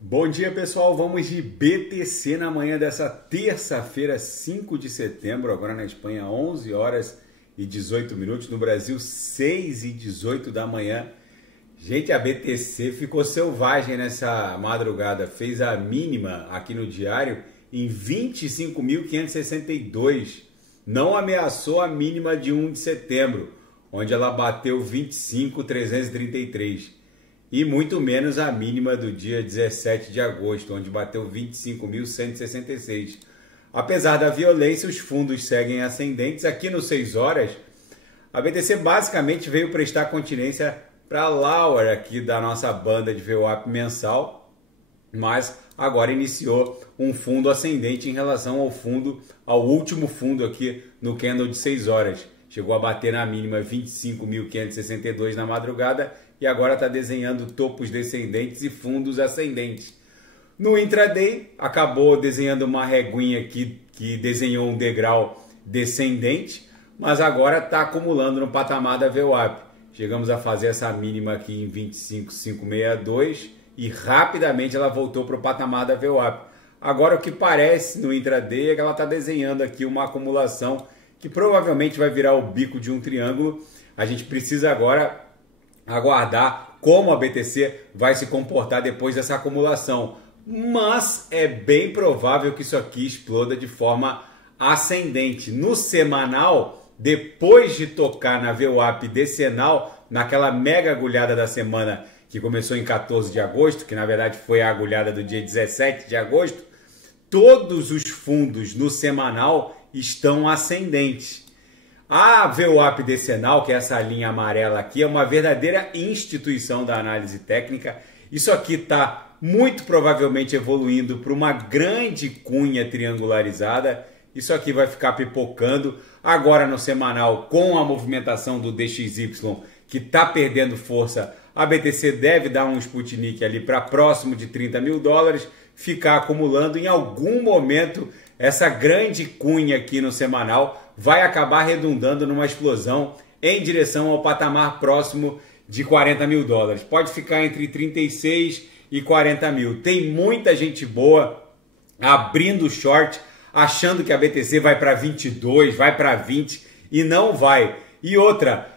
Bom dia, pessoal. Vamos de BTC na manhã dessa terça-feira, 5 de setembro. Agora na Espanha, 11 horas e 18 minutos. No Brasil, 6 e 18 da manhã. Gente, a BTC ficou selvagem nessa madrugada. Fez a mínima aqui no diário em 25.562. Não ameaçou a mínima de 1 de setembro, onde ela bateu 25.333. E muito menos a mínima do dia 17 de agosto, onde bateu 25.166. Apesar da violência, os fundos seguem ascendentes. Aqui no 6 horas, a BTC basicamente veio prestar continência para a Lauer aqui da nossa banda de VWAP mensal, mas agora iniciou um fundo ascendente em relação ao último fundo aqui no candle de 6 horas. Chegou a bater na mínima 25.562 na madrugada e agora está desenhando topos descendentes e fundos ascendentes. No intraday, acabou desenhando uma reguinha que desenhou um degrau descendente, mas agora está acumulando no patamar da VWAP. Chegamos a fazer essa mínima aqui em 25.562 e rapidamente ela voltou para o patamar da VWAP. Agora o que parece no intraday é que ela está desenhando aqui uma acumulação que provavelmente vai virar o bico de um triângulo. A gente precisa agora aguardar como a BTC vai se comportar depois dessa acumulação. Mas é bem provável que isso aqui exploda de forma ascendente. No semanal, depois de tocar na VWAP decenal, naquela mega agulhada da semana que começou em 14 de agosto, que na verdade foi a agulhada do dia 17 de agosto, todos os fundos no semanal estão ascendentes. A VWAP decenal, que é essa linha amarela aqui, é uma verdadeira instituição da análise técnica. Isso aqui está muito provavelmente evoluindo para uma grande cunha triangularizada. Isso aqui vai ficar pipocando agora no semanal com a movimentação do DXY, que está perdendo força. A BTC deve dar um Sputnik ali para próximo de 30 mil dólares, ficar acumulando. Em algum momento, essa grande cunha aqui no semanal vai acabar redundando numa explosão em direção ao patamar próximo de 40 mil dólares. Pode ficar entre 36 e 40 mil. Tem muita gente boa abrindo short, achando que a BTC vai para 22, vai para 20 e não vai. E outra,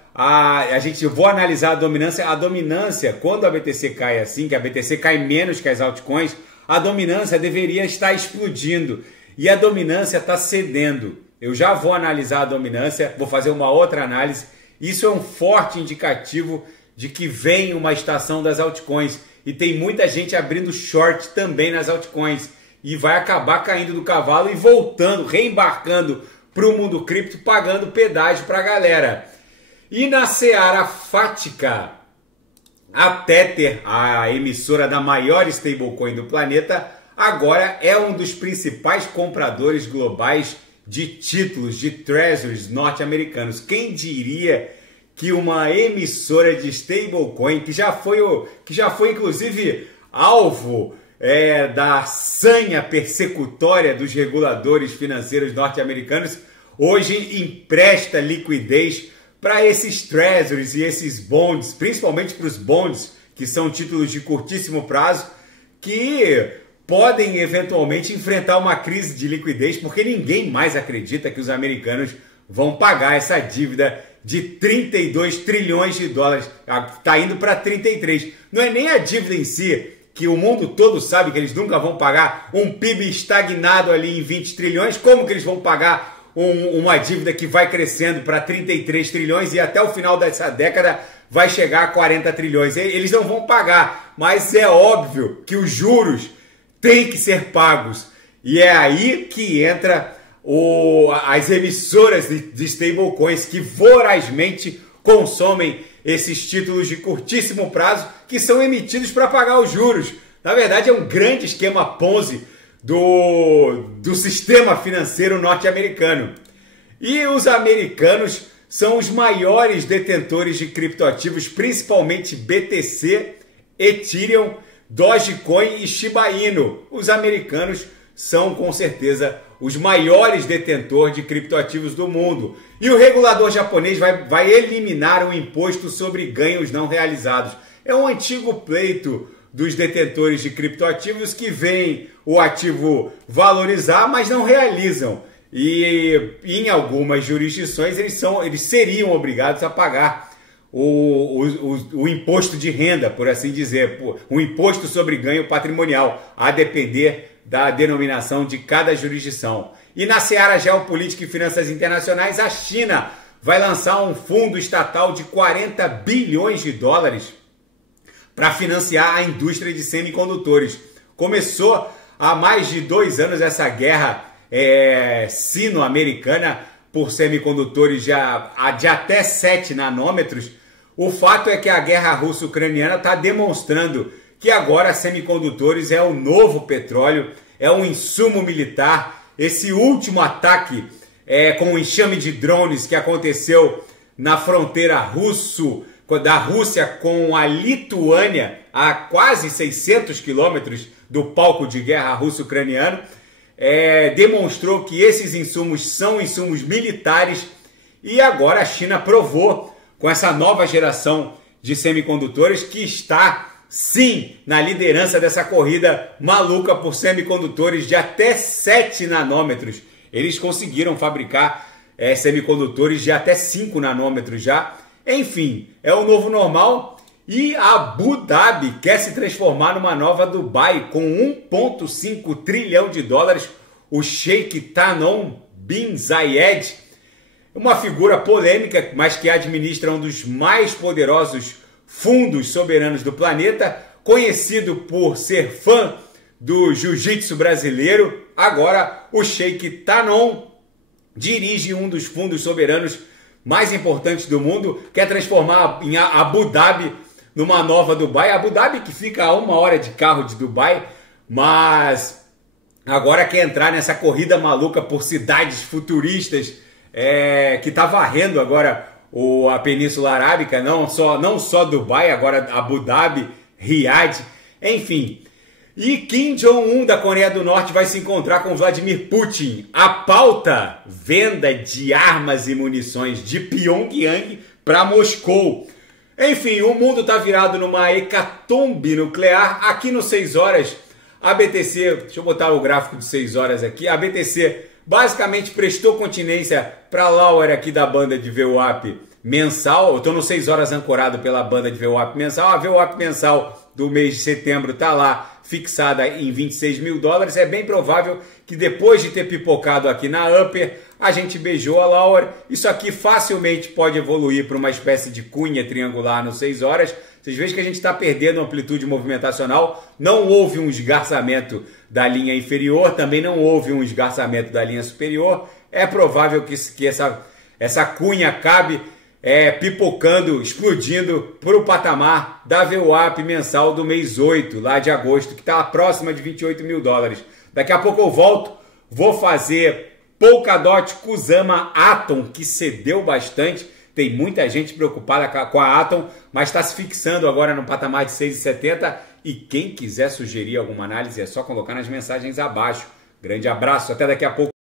eu vou analisar a dominância. A dominância, quando a BTC cai assim, que a BTC cai menos que as altcoins, a dominância deveria estar explodindo e a dominância está cedendo. Eu já vou analisar a dominância, vou fazer uma outra análise. Isso é um forte indicativo de que vem uma estação das altcoins. E tem muita gente abrindo short também nas altcoins. E vai acabar caindo do cavalo e voltando, reembarcando para o mundo cripto, pagando pedágio para a galera. E na seara fática, a Tether, a emissora da maior stablecoin do planeta, agora é um dos principais compradores globais de títulos, de treasuries norte-americanos. Quem diria que uma emissora de stablecoin, que já foi inclusive alvo da sanha persecutória dos reguladores financeiros norte-americanos, hoje empresta liquidez para esses treasuries e esses bonds, principalmente para os bonds, que são títulos de curtíssimo prazo, que podem eventualmente enfrentar uma crise de liquidez, porque ninguém mais acredita que os americanos vão pagar essa dívida de 32 trilhões de dólares. Está indo para 33. Não é nem a dívida em si, que o mundo todo sabe que eles nunca vão pagar. Um PIB estagnado ali em 20 trilhões, como que eles vão pagar uma dívida que vai crescendo para 33 trilhões e até o final dessa década vai chegar a 40 trilhões? Eles não vão pagar, mas é óbvio que os juros têm que ser pagos. E é aí que entra as emissoras de stablecoins que vorazmente consomem esses títulos de curtíssimo prazo que são emitidos para pagar os juros. Na verdade, é um grande esquema Ponzi do sistema financeiro norte-americano. E os americanos são os maiores detentores de criptoativos, principalmente BTC, Ethereum, Dogecoin e Shiba Inu. Os americanos são com certeza os maiores detentores de criptoativos do mundo. E o regulador japonês vai eliminar o imposto sobre ganhos não realizados. É um antigo pleito dos detentores de criptoativos que veem o ativo valorizar, mas não realizam. E em algumas jurisdições eles seriam obrigados a pagar o imposto de renda, por assim dizer, o imposto sobre ganho patrimonial, a depender da denominação de cada jurisdição. E na seara geopolítica e finanças internacionais, a China vai lançar um fundo estatal de 40 bilhões de dólares para financiar a indústria de semicondutores. Começou há mais de 2 anos essa guerra sino-americana por semicondutores de até 7 nanômetros. O fato é que a guerra russo-ucraniana está demonstrando que agora semicondutores é o novo petróleo, é um insumo militar. Esse último ataque com o enxame de drones que aconteceu na fronteira da Rússia com a Lituânia, a quase 600 quilômetros do palco de guerra russo-ucraniano, demonstrou que esses insumos são insumos militares, e agora a China provou com essa nova geração de semicondutores que está, sim, na liderança dessa corrida maluca por semicondutores de até 7 nanômetros. Eles conseguiram fabricar semicondutores de até 5 nanômetros já. Enfim, é o novo normal. E a Abu Dhabi quer se transformar numa nova Dubai com 1,5 trilhão de dólares. O Sheikh Tamim bin Zayed, uma figura polêmica, mas que administra um dos mais poderosos fundos soberanos do planeta, conhecido por ser fã do jiu-jitsu brasileiro. Agora o Sheikh Tamim dirige um dos fundos soberanos mais importantes do mundo, quer transformar em Abu Dhabi numa nova Dubai. Abu Dhabi que fica a 1 hora de carro de Dubai, mas agora quer entrar nessa corrida maluca por cidades futuristas, que está varrendo agora a Península Arábica, não só Dubai, agora Abu Dhabi, Riad, enfim. E Kim Jong-un da Coreia do Norte vai se encontrar com Vladimir Putin. A pauta: venda de armas e munições de Pyongyang para Moscou. Enfim, o mundo está virado numa hecatombe nuclear. Aqui no 6 horas, a BTC, deixa eu botar o gráfico de 6 horas aqui, a BTC basicamente prestou continência para a Lauer aqui da banda de VWAP mensal. Eu estou no 6 horas ancorado pela banda de VWAP mensal. A VWAP mensal do mês de setembro está lá fixada em 26 mil dólares. É bem provável que depois de ter pipocado aqui na Upper, a gente beijou a Lauer. Isso aqui facilmente pode evoluir para uma espécie de cunha triangular no 6 horas. Vocês veem que a gente está perdendo amplitude movimentacional. Não houve um esgarçamento da linha inferior, também não houve um esgarçamento da linha superior. É provável que essa cunha acabe pipocando, explodindo para o patamar da VWAP mensal do mês 8, lá de agosto, que está próxima de 28 mil dólares. Daqui a pouco eu volto, vou fazer Polkadot Kusama Atom, que cedeu bastante. Tem muita gente preocupada com a Atom, mas está se fixando agora no patamar de 6,70. E quem quiser sugerir alguma análise é só colocar nas mensagens abaixo. Grande abraço, até daqui a pouco.